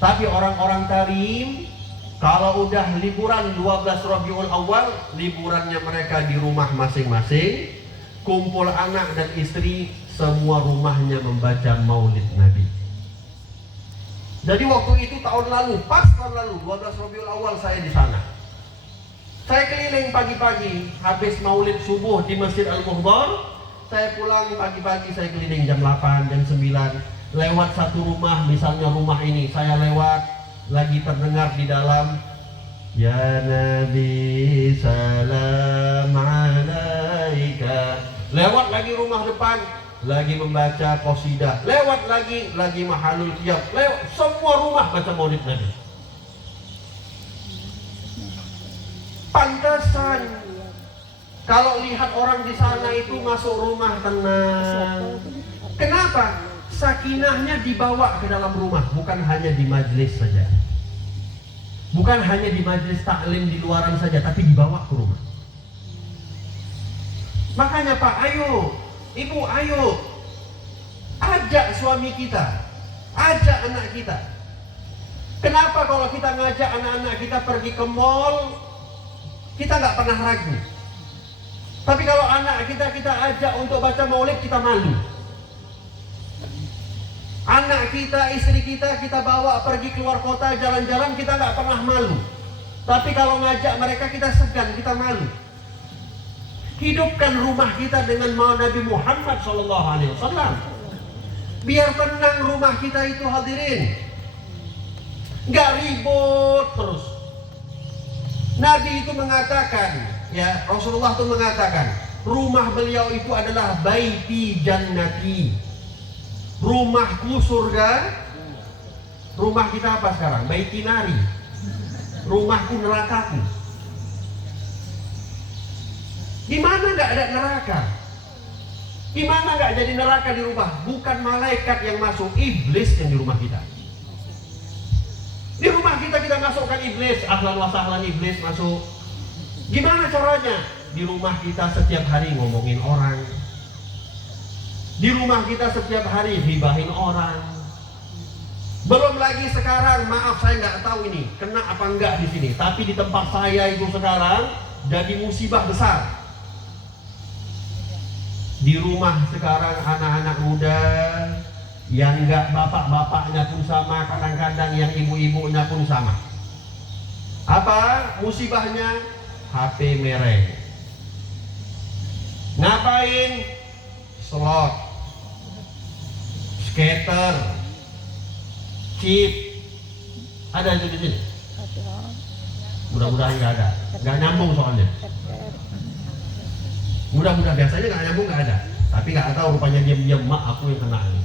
Tapi orang-orang Tarim, kalau udah liburan 12 Rabiul Awal, liburannya mereka di rumah masing-masing, kumpul anak dan istri, semua rumahnya membaca maulid Nabi. Jadi waktu itu tahun lalu, pas tahun lalu 12 Rabiul Awal saya di sana. Saya keliling pagi-pagi, habis maulid subuh di Masjid Al-Muhdar, saya pulang pagi-pagi, saya keliling jam 8, jam 9. Lewat satu rumah, misalnya rumah ini, saya lewat, lagi terdengar di dalam, ya Nabi salam alaika. Lewat lagi rumah depan, lagi membaca qasidah. Lewat lagi mahalul qiyam. Lewat semua rumah baca maulid Nabi. Pantesan kalau lihat orang di sana itu masuk rumah tenang. Kenapa? Sakinahnya dibawa ke dalam rumah, bukan hanya di majelis saja, bukan hanya di majelis taklim di luaran saja, tapi dibawa ke rumah. Makanya Pak, ayo, Ibu, ayo, ajak suami kita, ajak anak kita. Kenapa kalau kita ngajak anak-anak kita pergi ke mall, kita nggak pernah ragu. Tapi kalau anak kita ajak untuk baca maulid, kita malu. Anak kita, istri kita bawa pergi keluar kota, jalan-jalan, kita nggak pernah malu. Tapi kalau ngajak mereka, kita segan, kita malu. Hidupkan rumah kita dengan maulid Nabi Muhammad SAW. Biar tenang rumah kita itu, hadirin. Nggak ribut terus. Nabi itu mengatakan, ya Rasulullah itu mengatakan, rumah beliau itu adalah baiti jannati. Rumahku surga. Rumah kita apa sekarang? Baiti nari. Rumahku nerakaku. Gimana nggak ada neraka? Gimana nggak jadi neraka di rumah? Bukan malaikat yang masuk, iblis yang di rumah kita. Di rumah kita masukkan iblis, ahlan wa sahlan iblis masuk. Gimana caranya? Di rumah kita setiap hari ngomongin orang. Di rumah kita setiap hari hibahin orang. Belum lagi sekarang, maaf saya nggak tahu ini kena apa enggak di sini, tapi di tempat saya itu sekarang jadi musibah besar. Di rumah sekarang anak-anak muda yang nggak bapak-bapaknya pun sama, kadang-kadang yang ibu-ibunya pun sama. Apa musibahnya? HP mereng. Ngapain? Slot, skater, chip. Ada itu di sini? Mudah-mudahan nggak ada. Nggak nyambung soalnya. Mudah-mudahan, biasanya nggak nyambung, nggak ada. Tapi nggak tahu, rupanya diam-diam, mak aku yang kena ini.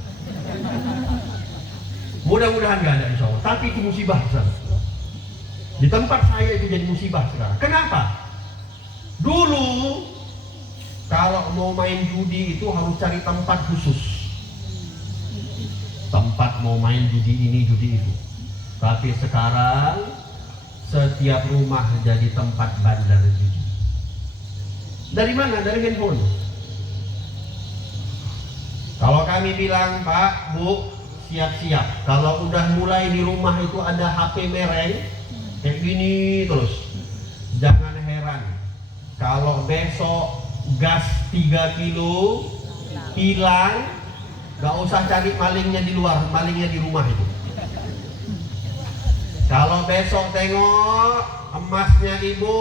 Mudah-mudahan nggak ada, insya Allah. Tapi itu musibah besar. Di tempat saya itu jadi musibah sekarang. Kenapa? Dulu kalau mau main judi itu harus cari tempat khusus. Tempat mau main judi ini, judi itu. Tapi sekarang setiap rumah jadi tempat bandar judi. Dari mana? Dari handphone. Kalau kami bilang, Pak, Bu, siap-siap. Kalau udah mulai di rumah itu ada HP mereng, kayak gini terus, jangan heran kalau besok gas 3 kilo hilang, gak usah cari malingnya di luar, malingnya di rumah itu. Kalau besok tengok emasnya ibu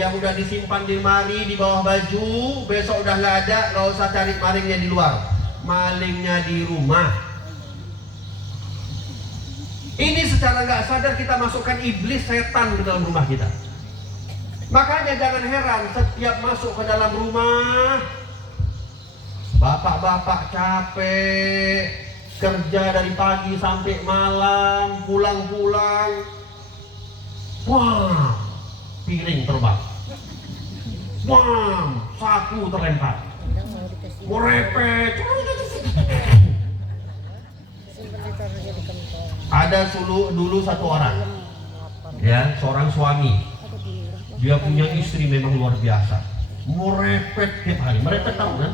yang udah disimpan di lemari di bawah baju, besok udah nggak ada, gak usah cari malingnya di luar, malingnya di rumah. Ini secara nggak sadar kita masukkan iblis, setan ke dalam rumah kita. Makanya jangan heran setiap masuk ke dalam rumah, bapak-bapak capek kerja dari pagi sampai malam, pulang-pulang, wah, piring terbang, wah, sapu terlempar, merepet. Ada dulu satu orang, ya, seorang suami, dia punya istri memang luar biasa, merepet tiap hari. Merepet tahu kan?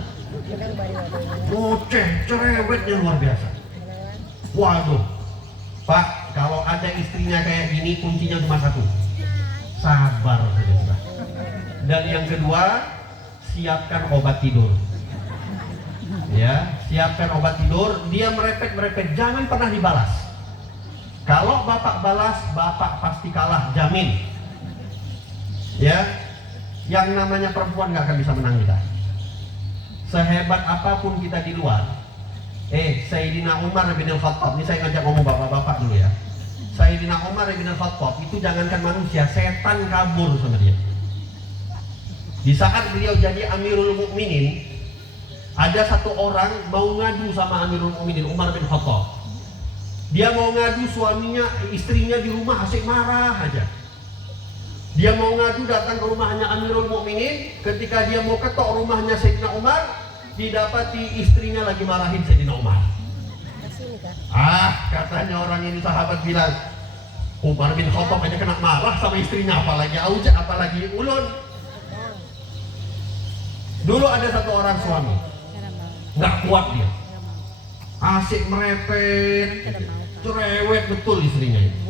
Ngoceh, cerewetnya luar biasa. Waduh, Pak, kalau ada ada istrinya kayak gini, kuncinya cuma satu, sabar saja. Dan yang kedua, siapkan obat tidur. Ya, siapkan obat tidur. Dia merepet, jangan pernah dibalas. Kalau bapak balas, bapak pasti kalah, jamin. Ya, yang namanya perempuan nggak akan bisa menang kita. Sehebat apapun kita di luar, Sayyidina Umar bin Al-Khattab, ini saya ngajak ngomong bapak-bapak dulu ya. Sayyidina Umar bin Al-Khattab itu jangankan manusia, setan kabur sama dia. Di saat beliau jadi Amirul Mukminin, ada satu orang mau ngadu sama Amirul Mukminin Umar bin Khattab. Dia mau ngadu suaminya, istrinya di rumah asik marah aja. Dia mau ngadu datang ke rumahnya Amirul Mukminin, ketika dia mau ketok rumahnya Sayyidina Umar, didapati istrinya lagi marahin Sayyidina Umar. Katanya orang ini sahabat bilang, Umar bin Khattab aja kena marah sama istrinya, apalagi Auja, apalagi Ulun. Dulu ada satu orang suami, nggak kuat dia, asik merepet, cerewet betul istrinya itu.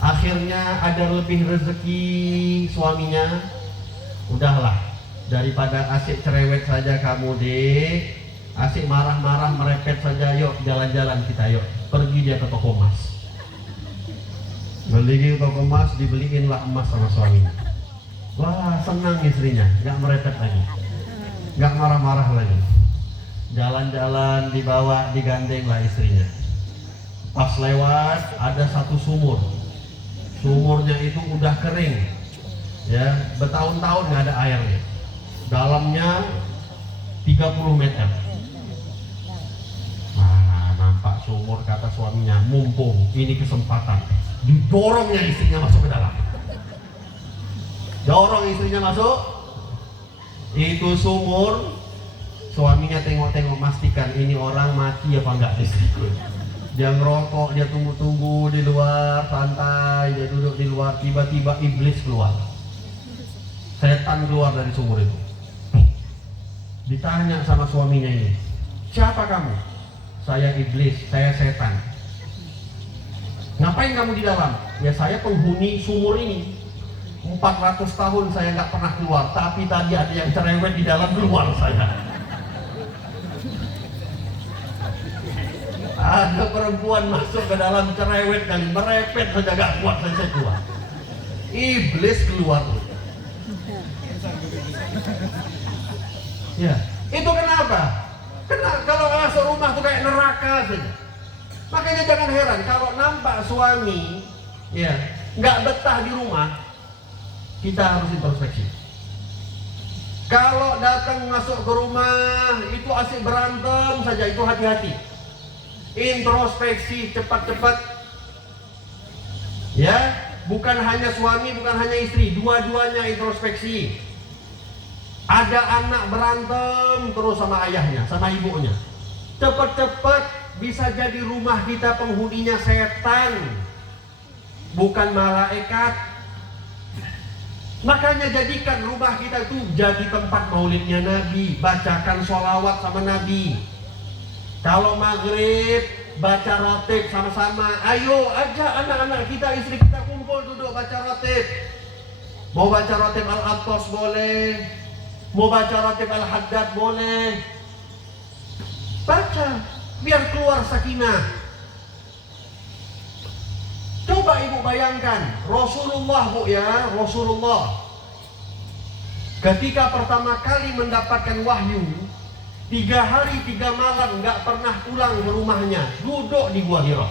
Akhirnya ada lebih rezeki suaminya, udahlah, daripada asik cerewet saja kamu deh, asik marah-marah merepet saja, yuk jalan-jalan kita, yuk pergi dia ke toko emas. Beli ke toko emas, dibeliinlah emas sama suaminya. Wah, senang istrinya, nggak merepet lagi, nggak marah-marah lagi. Jalan-jalan dibawa, digandeng lah istrinya. Pas lewat ada satu sumur. Sumurnya itu udah kering, ya, bertahun-tahun nggak ada airnya. Dalamnya 30 meter. Nampak sumur, kata suaminya, mumpung ini kesempatan. Didorongnya istrinya masuk ke dalam. Dorong istrinya masuk. Itu sumur. Suaminya tengok-tengok, pastikan ini orang mati apa enggak istriku. Dia ngerokok, dia tunggu-tunggu di luar, santai, dia duduk di luar. Tiba-tiba iblis keluar, setan keluar dari sumur itu. Ditanya sama suaminya ini, siapa kamu? Saya iblis, saya setan. Ngapain kamu di dalam? Ya saya penghuni sumur ini. 400 tahun saya nggak pernah keluar, tapi tadi ada yang cerewet di dalam, keluar saya. Ada perempuan masuk ke dalam, cerewet kali, merepet saja gak kuat, saya keluar. Iblis keluar. Ya, itu kenapa? Karena kalau masuk rumah tuh kayak neraka saja. Makanya jangan heran kalau nampak suami ya nggak betah di rumah, kita harus introspeksi. Kalau datang masuk ke rumah itu asik berantem saja, itu hati-hati. Introspeksi cepat-cepat. Ya, bukan hanya suami, bukan hanya istri, dua-duanya introspeksi. Ada anak berantem terus sama ayahnya, sama ibunya. Cepat-cepat, bisa jadi rumah kita penghuninya setan, bukan malaikat. Makanya jadikan rumah kita itu jadi tempat maulidnya Nabi, bacakan sholawat sama Nabi. Kalau maghrib baca rotib sama-sama. Ayo ajak anak-anak kita, istri kita kumpul duduk baca rotib. Mau baca rotib Al-Attas boleh, mau baca rotib Al-Haddad boleh. Baca biar keluar sakinah. Coba ibu bayangkan Rasulullah, bu ya, Rasulullah ketika pertama kali mendapatkan wahyu, 3 hari 3 malam nggak pernah pulang ke rumahnya, duduk di Gua Hira.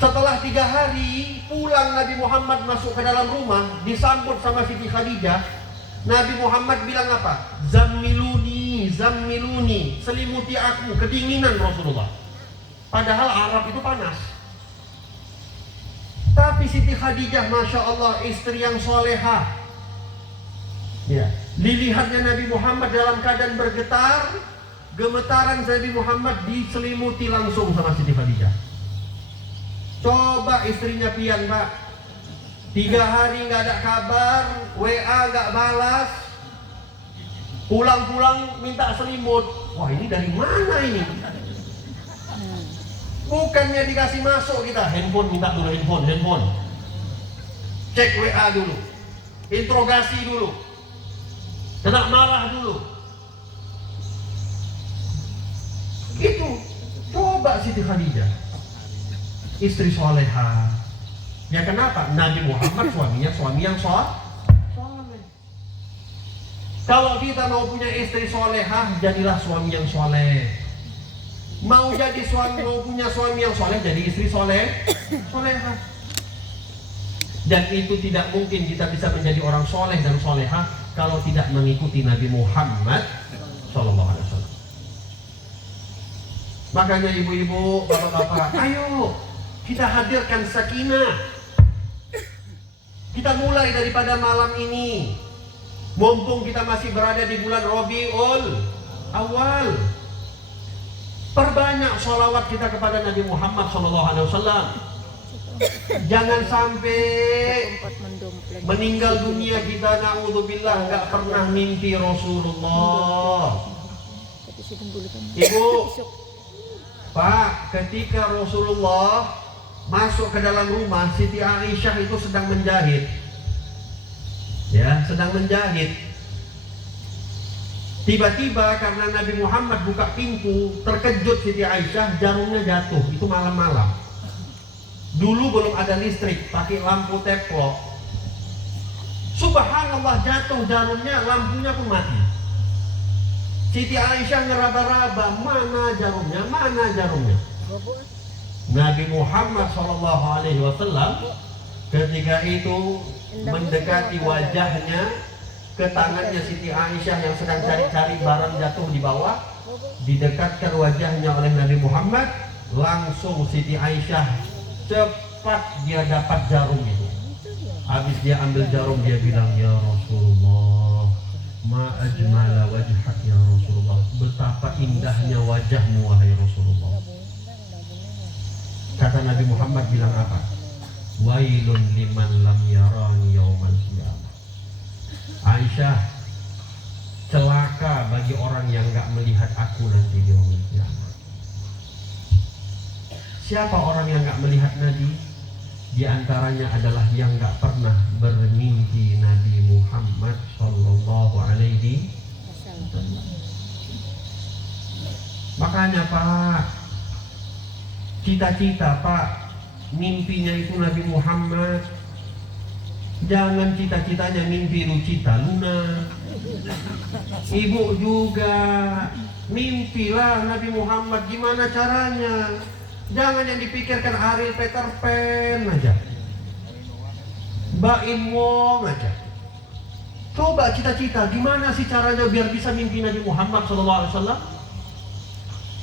Setelah 3 hari pulang, Nabi Muhammad masuk ke dalam rumah, disambut sama Siti Khadijah. Nabi Muhammad bilang apa? Zammiluni, zammiluni, selimuti aku, kedinginan Rasulullah. Padahal Arab itu panas. Tapi Siti Khadijah, Masya Allah, istri yang solehah. Ya, dilihatnya Nabi Muhammad dalam keadaan bergetar, gemetaran Nabi Muhammad diselimuti langsung sama Siti Khadijah. Coba istrinya pian, Pak, 3 hari nggak ada kabar, WA nggak balas, pulang-pulang minta selimut. Wah, ini dari mana ini? Bukannya dikasih masuk kita, handphone minta dulu, handphone. Cek WA dulu, interogasi dulu, kena marah dulu. Gitu. Coba Siti Khadijah, istri soleha. Ya kenapa? Nabi Muhammad suaminya suami yang soleh. Kalau kita mau punya istri solehah, jadilah suami yang soleh. Mau punya suami yang soleh, jadi istri solehah. Dan itu tidak mungkin kita bisa menjadi orang soleh dan solehah kalau tidak mengikuti Nabi Muhammad SAW. Makanya ibu-ibu, bapak-bapak, ayo kita hadirkan sakinah. Kita mulai daripada malam ini. Mumpung kita masih berada di bulan Rabiul Awal, perbanyak sholawat kita kepada Nabi Muhammad SAW. Jangan sampai meninggal dunia kita, na'udzubillah, nggak pernah mimpi Rasulullah. Ibu, Pak, ketika Rasulullah masuk ke dalam rumah, Siti Aisyah itu sedang menjahit. Sedang menjahit. Tiba-tiba karena Nabi Muhammad buka pintu, terkejut Siti Aisyah, jarumnya jatuh. Itu malam-malam. Dulu belum ada listrik, pakai lampu teplok. Subhanallah, jatuh jarumnya, lampunya pun mati. Siti Aisyah ngeraba-raba, mana jarumnya? Nabi Muhammad SAW ketika itu mendekati wajahnya ke tangannya Siti Aisyah yang sedang cari-cari barang jatuh di bawah, didekatkan wajahnya oleh Nabi Muhammad, langsung Siti Aisyah cepat dia dapat jarum itu. Habis dia ambil jarum, dia bilang, ya Rasulullah, ma ajmala wajhak ya Rasulullah, betapa indahnya wajahmu wahai Rasulullah. Kata Nabi Muhammad bilang apa? Wailun liman lam yarani yaumal qiyamah. Aisyah, celaka bagi orang yang enggak melihat aku nanti di yaumul qiyamah. Siapa orang yang enggak melihat Nabi? Di antaranya adalah yang enggak pernah bermimpi Nabi Muhammad sallallahu alaihi wasallam. Makanya Pak, cita-cita Pak, mimpinya itu Nabi Muhammad. Jangan cita-citanya mimpi Rucita Luna. Ibu juga mimpilah Nabi Muhammad. Gimana caranya? Jangan yang dipikirkan Ariel Peter Pan aja, Baim Wong aja. Coba cita-cita, gimana sih caranya biar bisa mimpi Nabi Muhammad SAW?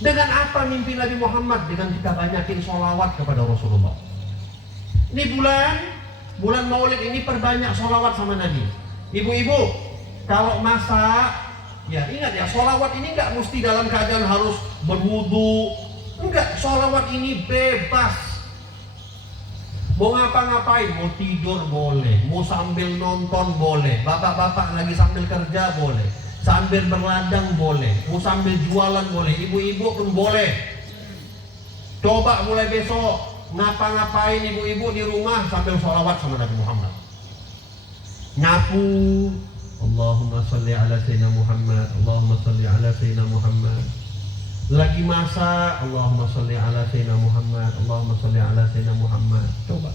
Dengan apa mimpi Nabi Muhammad? Dengan kita banyakin sholawat kepada Rasulullah. Ini bulan Maulid ini perbanyak sholawat sama Nabi. Ibu-ibu, kalau masak, ya ingat ya, sholawat ini nggak mesti dalam keadaan harus berwudu. Enggak, sholawat ini bebas. Mau ngapa-ngapain, mau tidur boleh, mau sambil nonton boleh, bapak-bapak lagi sambil kerja boleh, sambil berladang boleh, mau sambil jualan boleh, ibu-ibu pun boleh. Coba mulai besok ngapa-ngapain ibu-ibu di rumah sambil sholawat sama Nabi Muhammad. Nyapu, Allahumma sholli ala sayyidina Muhammad, Allahumma sholli ala sayyidina Muhammad. Lagi masak, Allahumma sholli ala sayyidina Muhammad, Allahumma sholli ala sayyidina Muhammad. Coba,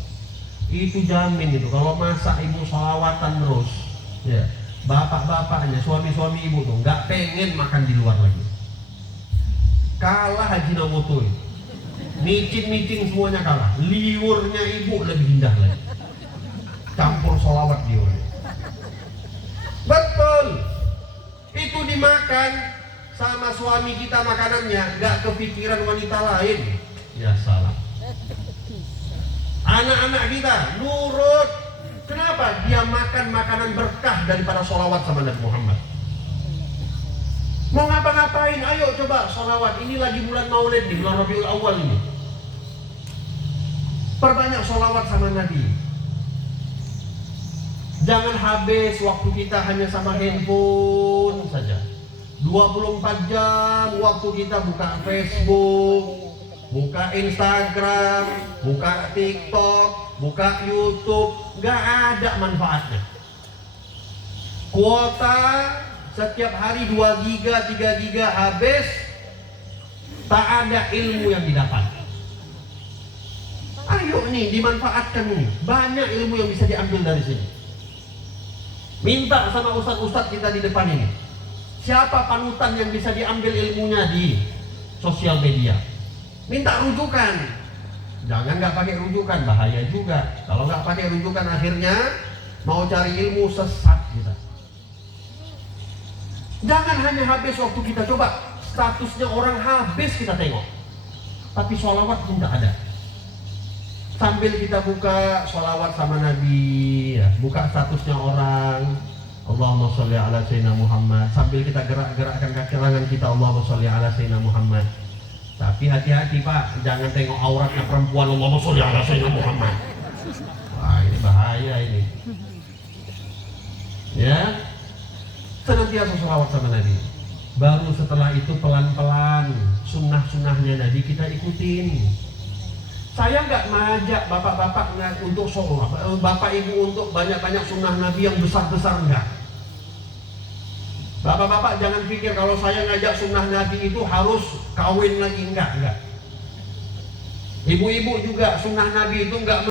itu jamin itu. Kalau masak ibu sholawatan terus, ya, bapak-bapaknya, suami-suami ibu tuh nggak pengen makan di luar lagi. Kalah Haji Nomoto itu. Micin-micin semuanya kalah. Liurnya ibu lebih indah lagi. Campur sholawat liurnya. Betul. Itu dimakan sama suami kita makanannya, nggak kepikiran wanita lain. Ya salah. Anak-anak kita nurut. Kenapa? Dia makan makanan berkah daripada sholawat sama Nabi Muhammad. Mau ngapa-ngapain? Ayo coba sholawat. Ini lagi bulan Maulid, di bulan Rabiul Awal ini. Perbanyak sholawat sama Nabi. Jangan habis waktu kita hanya sama handphone saja. 24 jam waktu kita buka Facebook, buka Instagram, buka TikTok, buka YouTube, nggak ada manfaatnya. Kuota setiap hari 2 giga, 3 giga habis, tak ada ilmu yang didapat. Ayo nih dimanfaatkan nih, banyak ilmu yang bisa diambil dari sini. Minta sama ustadz-ustadz kita di depan ini, siapa panutan yang bisa diambil ilmunya di sosial media? Minta rujukan. Jangan nggak pakai rujukan, bahaya juga. Kalau nggak pakai rujukan akhirnya mau cari ilmu sesat kita. Jangan hanya habis waktu kita, coba statusnya orang habis kita tengok, tapi sholawat pun tak ada. Sambil kita buka sholawat sama Nabi, ya, buka statusnya orang, Allahumma sholli ala sayyidina Muhammad. Sambil kita gerak-gerakkan kaki tangan kita, Allahumma sholli ala sayyidina Muhammad. Tapi hati-hati Pak, jangan tengok auratnya perempuan, Allahumma sholli ala sayyidina Muhammad. Wah, ini bahaya ini. Ya, senantiasa sholawat sama Nabi. Baru setelah itu pelan-pelan sunnah-sunnahnya Nabi kita ikutin. Saya nggak mengajak bapak-bapak untuk sholat, bapak ibu untuk banyak-banyak sunnah Nabi yang besar-besar, enggak. Bapak-bapak jangan pikir kalau saya ngajak sunnah Nabi itu harus kawin lagi, enggak. Ibu-ibu juga sunnah Nabi itu enggak